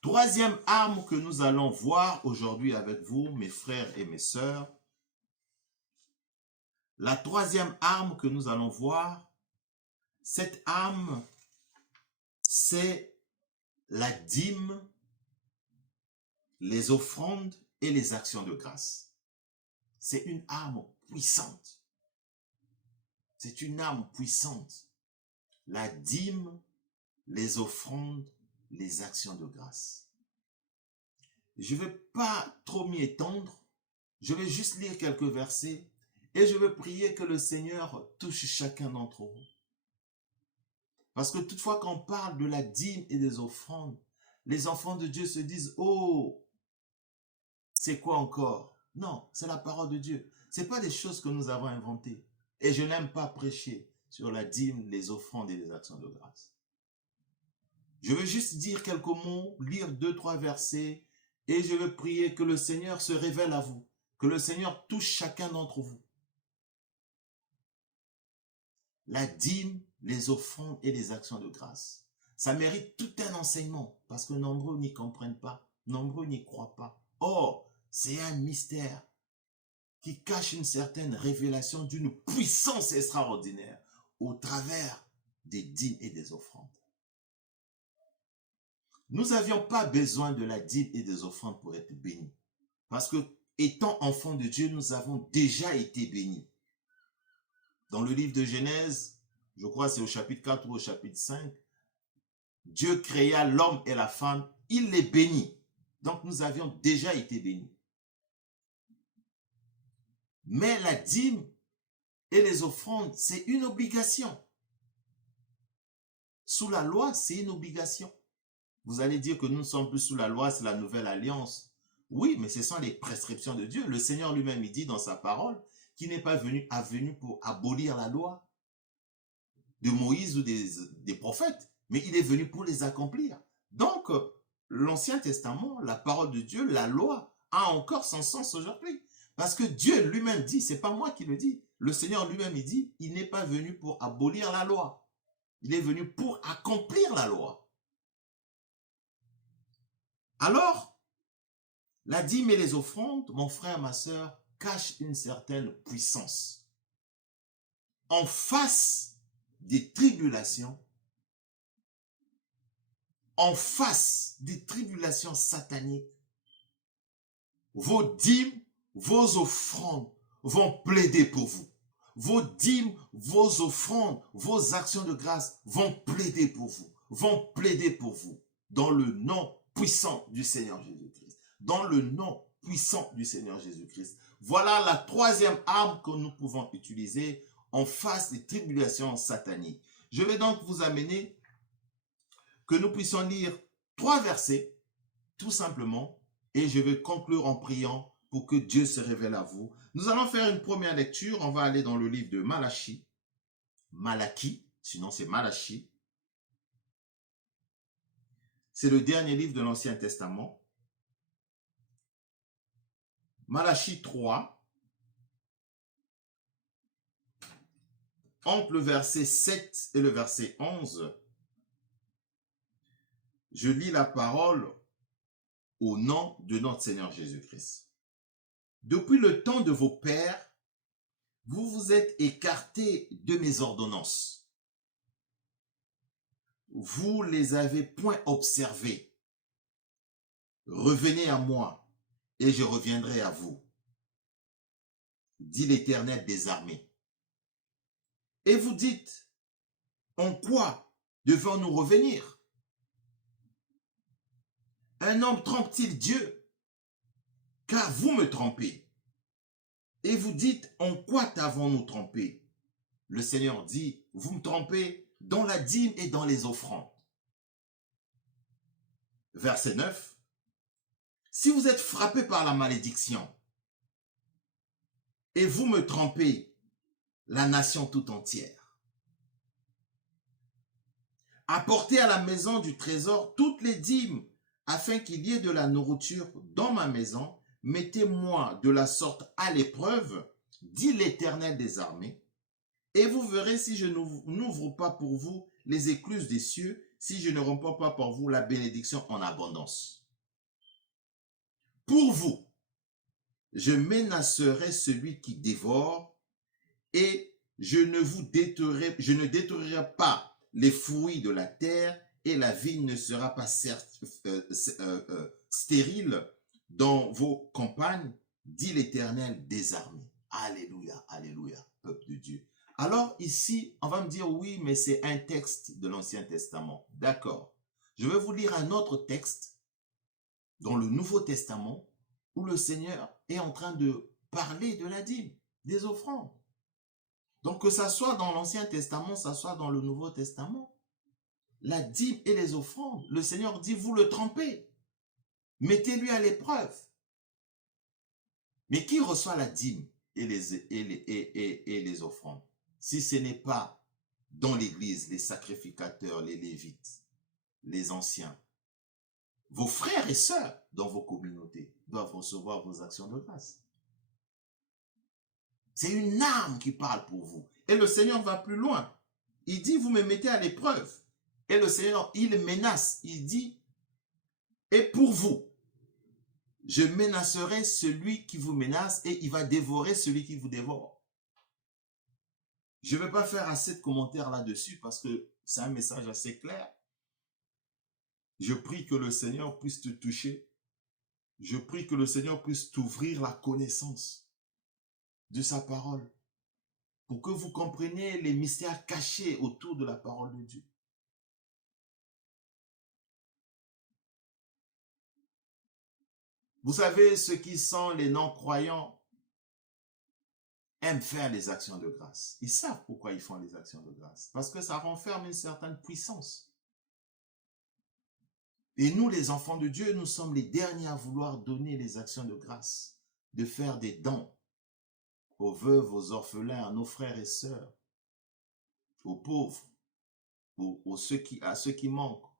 Troisième arme que nous allons voir aujourd'hui avec vous, mes frères et mes sœurs. La troisième arme que nous allons voir, cette arme, c'est la dîme, les offrandes et les actions de grâce. C'est une arme puissante. C'est une arme puissante. La dîme, les offrandes, les actions de grâce. Je ne vais pas trop m'y étendre. Je vais juste lire quelques versets et je vais prier que le Seigneur touche chacun d'entre vous. Parce que toutefois, quand on parle de la dîme et des offrandes, les enfants de Dieu se disent, oh, c'est quoi encore? Non, c'est la parole de Dieu. Ce n'est pas des choses que nous avons inventées. Et je n'aime pas prêcher sur la dîme, les offrandes et les actions de grâce. Je vais juste dire quelques mots, lire 2-3 versets, et je vais prier que le Seigneur se révèle à vous, que le Seigneur touche chacun d'entre vous. La dîme, les offrandes et les actions de grâce. Ça mérite tout un enseignement, parce que nombreux n'y comprennent pas, nombreux n'y croient pas. Or, c'est un mystère qui cache une certaine révélation d'une puissance extraordinaire au travers des dîmes et des offrandes. Nous n'avions pas besoin de la dîme et des offrandes pour être bénis. Parce que, étant enfants de Dieu, nous avons déjà été bénis. Dans le livre de Genèse, je crois que c'est au chapitre 4 ou au chapitre 5, Dieu créa l'homme et la femme, il les bénit. Donc nous avions déjà été bénis. Mais la dîme et les offrandes, c'est une obligation. Sous la loi, c'est une obligation. Vous allez dire que nous ne sommes plus sous la loi, c'est la nouvelle alliance. Oui, mais ce sont les prescriptions de Dieu. Le Seigneur lui-même, il dit dans sa parole qu'il n'est pas venu pour abolir la loi de Moïse ou des prophètes, mais il est venu pour les accomplir. Donc, l'Ancien Testament, la parole de Dieu, la loi, a encore son sens aujourd'hui. Parce que Dieu lui-même dit, c'est pas moi qui le dis, le Seigneur lui-même, il dit, il n'est pas venu pour abolir la loi. Il est venu pour accomplir la loi. Alors, la dîme et les offrandes, mon frère, ma sœur, cachent une certaine puissance. En face des tribulations, en face des tribulations sataniques, vos dîmes, vos offrandes vont plaider pour vous. Vos dîmes, vos offrandes, vos actions de grâce vont plaider pour vous. Vont plaider pour vous. Dans le nom puissant du Seigneur Jésus-Christ. Dans le nom puissant du Seigneur Jésus-Christ. Voilà la troisième arme que nous pouvons utiliser en face des tribulations sataniques. Je vais donc vous amener que nous puissions lire 3 versets, tout simplement, et je vais conclure en priant pour que Dieu se révèle à vous. Nous allons faire une première lecture. On va aller dans le livre de Malachie, sinon c'est Malachie. C'est le dernier livre de l'Ancien Testament. Malachie 3, entre le verset 7 et le verset 11. Je lis la parole au nom de notre Seigneur Jésus-Christ. Depuis le temps de vos pères, vous vous êtes écartés de mes ordonnances. Vous les avez point observées. Revenez à moi, et je reviendrai à vous, dit l'Éternel des armées. Et vous dites, en quoi devons-nous revenir? Un homme trompe-t-il Dieu? Car vous me trompez. Et vous dites, en quoi t'avons-nous trompé? Le Seigneur dit, vous me trompez dans la dîme et dans les offrandes. Verset 9. Si vous êtes frappé par la malédiction, et vous me trompez, la nation tout entière. Apportez à la maison du trésor toutes les dîmes, afin qu'il y ait de la nourriture dans ma maison. Mettez-moi de la sorte à l'épreuve, dit l'Éternel des armées, et vous verrez si je n'ouvre pas pour vous les écluses des cieux si je ne remporte pas pour vous la bénédiction en abondance. Pour vous, je menacerai celui qui dévore et je ne détruirai pas les fruits de la terre et la vigne ne sera pas stérile dans vos campagnes, dit l'Éternel des armées. Alléluia, alléluia, peuple de Dieu. Alors ici, on va me dire, oui, mais c'est un texte de l'Ancien Testament. D'accord. Je vais vous lire un autre texte dans le Nouveau Testament où le Seigneur est en train de parler de la dîme, des offrandes. Donc que ça soit dans l'Ancien Testament, ça soit dans le Nouveau Testament, la dîme et les offrandes, le Seigneur dit, vous le trempez, mettez-lui à l'épreuve. Mais qui reçoit la dîme et les offrandes? Si ce n'est pas dans l'Église, les sacrificateurs, les Lévites, les anciens, vos frères et sœurs dans vos communautés doivent recevoir vos actions de grâce. C'est une arme qui parle pour vous. Et le Seigneur va plus loin. Il dit, vous me mettez à l'épreuve. Et le Seigneur, il menace. Il dit, et pour vous, je menacerai celui qui vous menace et il va dévorer celui qui vous dévore. Je ne vais pas faire assez de commentaires là-dessus parce que c'est un message assez clair. Je prie que le Seigneur puisse te toucher. Je prie que le Seigneur puisse t'ouvrir la connaissance de sa parole pour que vous compreniez les mystères cachés autour de la parole de Dieu. Vous savez, ceux qui sont les non-croyants aiment faire les actions de grâce. Ils savent pourquoi ils font les actions de grâce. Parce que ça renferme une certaine puissance. Et nous, les enfants de Dieu, nous sommes les derniers à vouloir donner les actions de grâce, de faire des dons aux veuves, aux orphelins, à nos frères et sœurs, aux pauvres, à ceux qui manquent.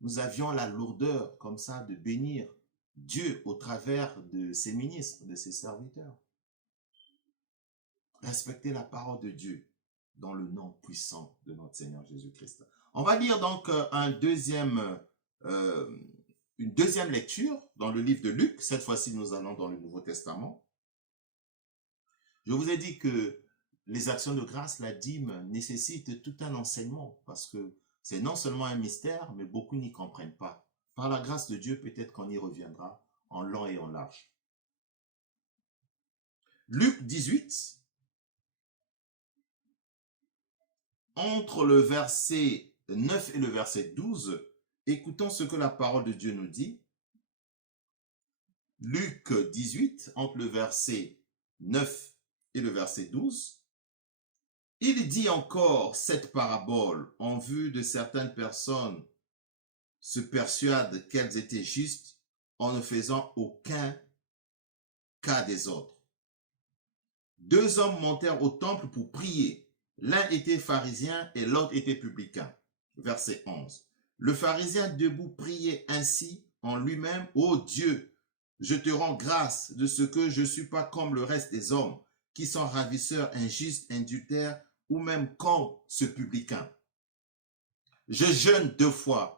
Nous avions la lourdeur comme ça de bénir Dieu au travers de ses ministres, de ses serviteurs. Respectez la parole de Dieu dans le nom puissant de notre Seigneur Jésus-Christ. On va lire donc une deuxième lecture dans le livre de Luc. Cette fois-ci, nous allons dans le Nouveau Testament. Je vous ai dit que les actions de grâce, la dîme, nécessitent tout un enseignement parce que c'est non seulement un mystère, mais beaucoup n'y comprennent pas. Par la grâce de Dieu, peut-être qu'on y reviendra en long et en large. Luc 18, entre le verset 9 et le verset 12, écoutons ce que la parole de Dieu nous dit. Luc 18, entre le verset 9 et le verset 12, il dit encore cette parabole en vue de certaines personnes se persuadent qu'elles étaient justes en ne faisant aucun cas des autres. 2 hommes montèrent au temple pour prier. L'un était pharisien et l'autre était publicain. Verset 11. Le pharisien debout priait ainsi en lui-même, « Ô Dieu, je te rends grâce de ce que je ne suis pas comme le reste des hommes, qui sont ravisseurs, injustes, adultères, ou même comme ce publicain. Je jeûne 2 fois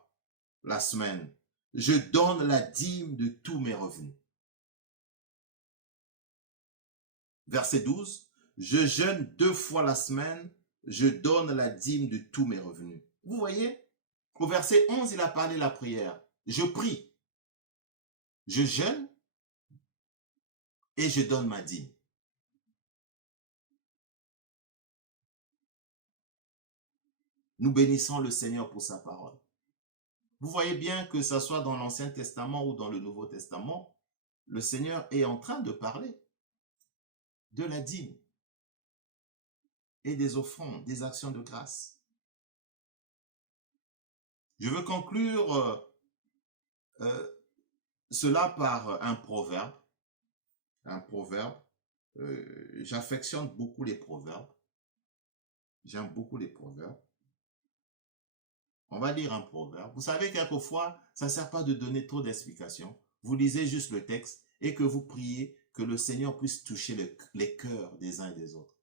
la semaine. Je donne la dîme de tous mes revenus. » Verset 12. Je jeûne 2 fois la semaine. Je donne la dîme de tous mes revenus. Vous voyez, au verset 11, il a parlé de la prière. Je prie. Je jeûne et je donne ma dîme. Nous bénissons le Seigneur pour sa parole. Vous voyez bien que ce soit dans l'Ancien Testament ou dans le Nouveau Testament, le Seigneur est en train de parler de la dîme et des offrandes, des actions de grâce. Je veux conclure cela par un proverbe. Un proverbe. J'affectionne beaucoup les proverbes. J'aime beaucoup les proverbes. On va lire un proverbe. Vous savez, quelquefois, ça ne sert pas de donner trop d'explications. Vous lisez juste le texte et que vous priez que le Seigneur puisse toucher les cœurs des uns et des autres.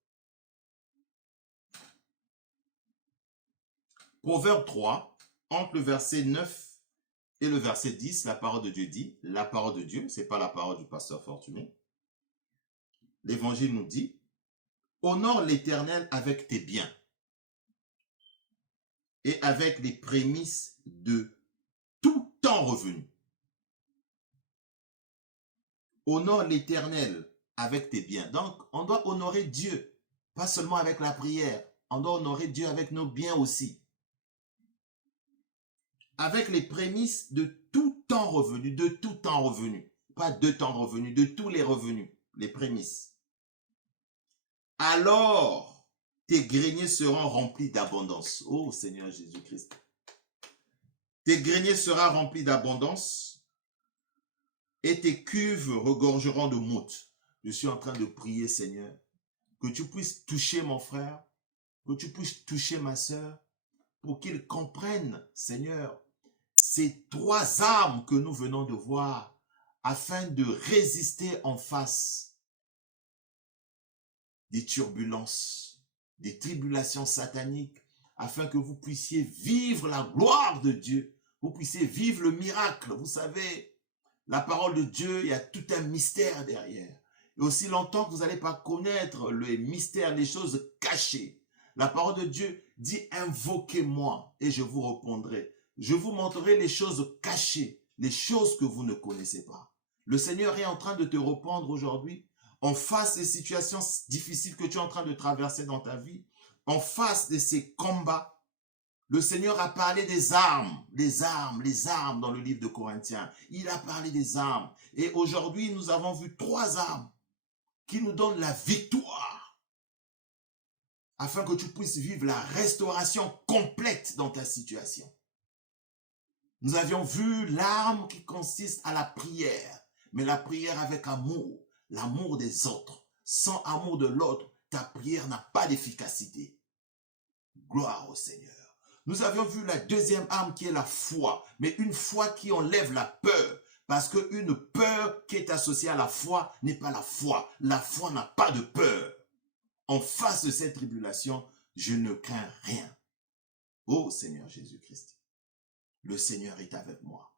Proverbe 3, entre le verset 9 et le verset 10, la parole de Dieu dit, la parole de Dieu, ce n'est pas la parole du pasteur Fortuné. L'évangile nous dit, honore l'Éternel avec tes biens et avec les prémices de tout temps revenu. Honore l'Éternel avec tes biens. Donc, on doit honorer Dieu, pas seulement avec la prière. On doit honorer Dieu avec nos biens aussi. Avec les prémices de tout temps revenu, de tout temps revenu. Pas de temps revenu, de tous les revenus, les prémices. Alors, tes greniers seront remplis d'abondance. Oh Seigneur Jésus-Christ. Tes greniers seront remplis d'abondance et tes cuves regorgeront de moutes. Je suis en train de prier, Seigneur, que tu puisses toucher mon frère, que tu puisses toucher ma sœur, pour qu'ils comprennent, Seigneur, ces trois armes que nous venons de voir, afin de résister en face des turbulences, des tribulations sataniques, afin que vous puissiez vivre la gloire de Dieu, vous puissiez vivre le miracle. Vous savez, la parole de Dieu, il y a tout un mystère derrière. Et aussi longtemps que vous n'allez pas connaître le mystère, les choses cachées. La parole de Dieu dit, invoquez-moi et je vous répondrai. Je vous montrerai les choses cachées, les choses que vous ne connaissez pas. Le Seigneur est en train de te répondre aujourd'hui, en face des situations difficiles que tu es en train de traverser dans ta vie, en face de ces combats. Le Seigneur a parlé des armes, les armes dans le livre de Corinthiens. Il a parlé des armes. Et aujourd'hui, nous avons vu trois armes qui nous donnent la victoire, afin que tu puisses vivre la restauration complète dans ta situation. Nous avions vu l'arme qui consiste à la prière, mais la prière avec amour, l'amour des autres. Sans amour de l'autre, ta prière n'a pas d'efficacité. Gloire au Seigneur. Nous avions vu la deuxième arme qui est la foi, mais une foi qui enlève la peur. Parce qu'une peur qui est associée à la foi n'est pas la foi. La foi n'a pas de peur. En face de cette tribulation, je ne crains rien. Oh Seigneur Jésus-Christ, le Seigneur est avec moi.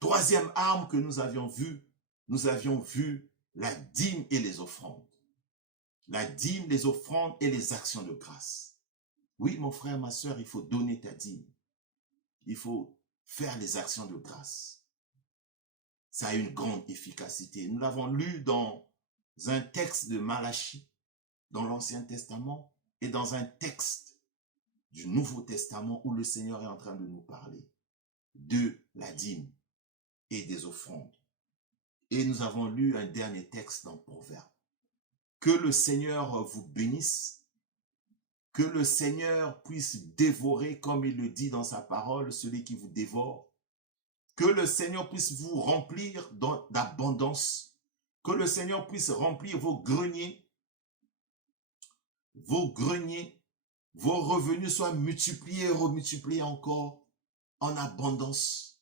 Troisième arme que nous avions vu la dîme et les offrandes. La dîme, les offrandes et les actions de grâce. Oui, mon frère, ma soeur, il faut donner ta dîme. Il faut faire les actions de grâce. Ça a une grande efficacité. Nous l'avons lu dans un texte de Malachie, dans l'Ancien Testament, et dans un texte du Nouveau Testament où le Seigneur est en train de nous parler de la dîme et des offrandes. Et nous avons lu un dernier texte dans Proverbes. Que le Seigneur vous bénisse, que le Seigneur puisse dévorer, comme il le dit dans sa parole, celui qui vous dévore. Que le Seigneur puisse vous remplir d'abondance. Que le Seigneur puisse remplir vos greniers, vos revenus soient multipliés et remultipliés encore en abondance.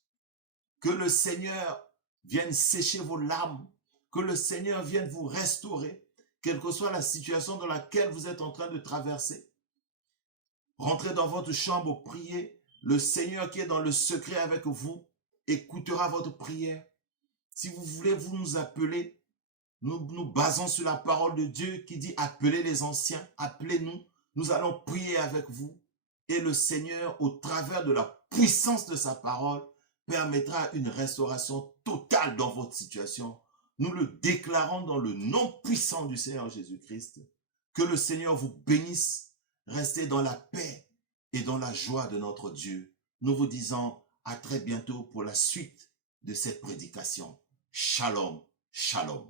Que le Seigneur vienne sécher vos larmes, que le Seigneur vienne vous restaurer, quelle que soit la situation dans laquelle vous êtes en train de traverser. Rentrez dans votre chambre, priez. Le Seigneur qui est dans le secret avec vous écoutera votre prière. Si vous voulez, vous nous appelez. Nous nous basons sur la parole de Dieu qui dit appelez les anciens, appelez-nous. Nous allons prier avec vous. Et le Seigneur, au travers de la puissance de sa parole, permettra une restauration totale dans votre situation. Nous le déclarons dans le nom puissant du Seigneur Jésus-Christ. Que le Seigneur vous bénisse. Restez dans la paix et dans la joie de notre Dieu. Nous vous disons à très bientôt pour la suite de cette prédication. Shalom, shalom.